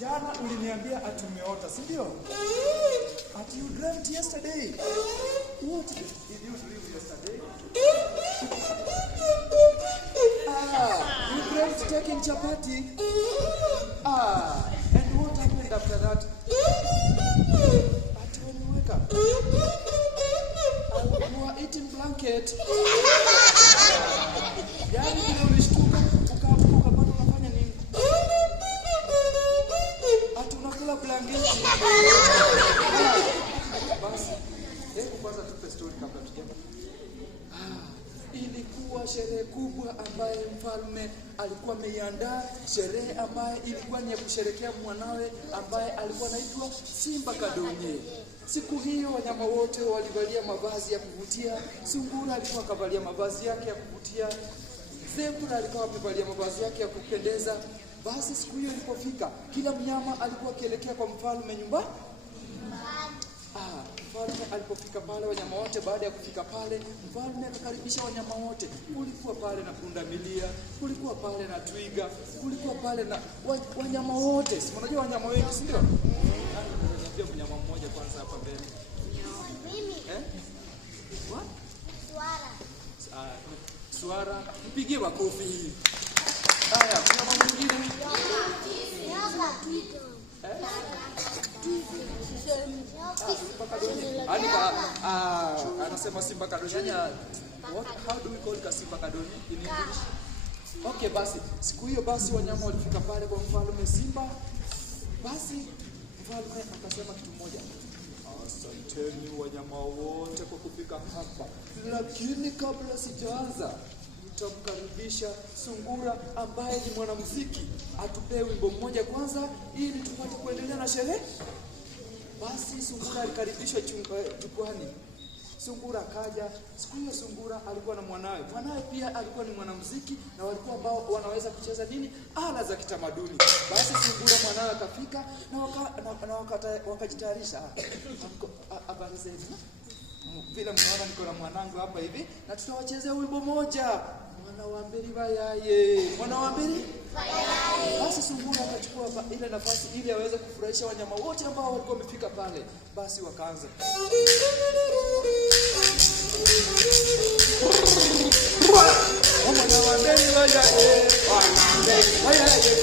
Jana uliniambia ati umeota, si ndio? Ati you dreamt yesterday. What did you dream yesterday? You dreamt taking chapati. And what happened after that? Ati when you wake up, you are eating blanket. Yani kile ulishtuka, ukapata unafanya nini? Ati unakula blanketi. Basi, hebu kwanza tupe story kabla tujaanza. Ilikuwa sherehe kubwa ambaye mfalme alikuwa ameiandaa, sherehe ambaye ilikuwa ni ya kusherehekea mwanawe ambaye alikuwa anaitwa Simba Kadonye. Siku hiyo wanyama wote walivalia mavazi ya kuvutia. Sungura alikuwa kavalia mavazi yake ya kuvutia. Zebra alikuwa amevalia mavazi yake ya kupendeza. Basi siku hiyo ilipofika, kila mnyama alikuwa akielekea kwa mfalme nyumba. Mfalme alipofika pale, wanyama wote baada ya kufika pale, mfalme akakaribisha wanyama wote. Kulikuwa pale na pundamilia, kulikuwa pale na twiga, kulikuwa pale na wanyama wote. Si unajua wanyama wengi, si ndio? Niambia mnyama mmoja kwanza hapa mbele. Mimi. What? Swara. Swara, mpigie makofi. Haya, mnyama mwingine. Simba Kadonye. Anasema Simba Kadonye. How do we call Simba Kadonye in English? Okay, basi siku hiyo basi wanyama walifika pale kwa mfalme Simba. Basi mfalme akasema kitu moja. Asanteni wanyama wote kwa kufika hapa. Lakini kabla sijaanza, tutamkaribisha sungura ambaye ni mwanamuziki. Atupee wimbo mmoja kwanza ili tupate kuendelea na sherehe. Basi sungura alikaribishwa jukwani. Sungura akaja. Siku hiyo sungura alikuwa na mwanawe. Mwanawe pia alikuwa ni mwanamuziki na walikuwa ambao wanaweza kucheza nini? Ala za kitamaduni. Basi sungura mwanawe akafika na wakajitayarisha. Habari zenu. Vile mnaona niko na mwanangu hapa hivi na tutawachezea wimbo moja. Mwana wa mbili bayaye. Mwana wa mbili bayaye. Basi sungura akachukua ile nafasi ili aweze kufurahisha wanyama wote ambao walikuwa wamefika pale. Basi wakaanza. Mwana wa mbili bayaye. Mwana wa mbili bayaye.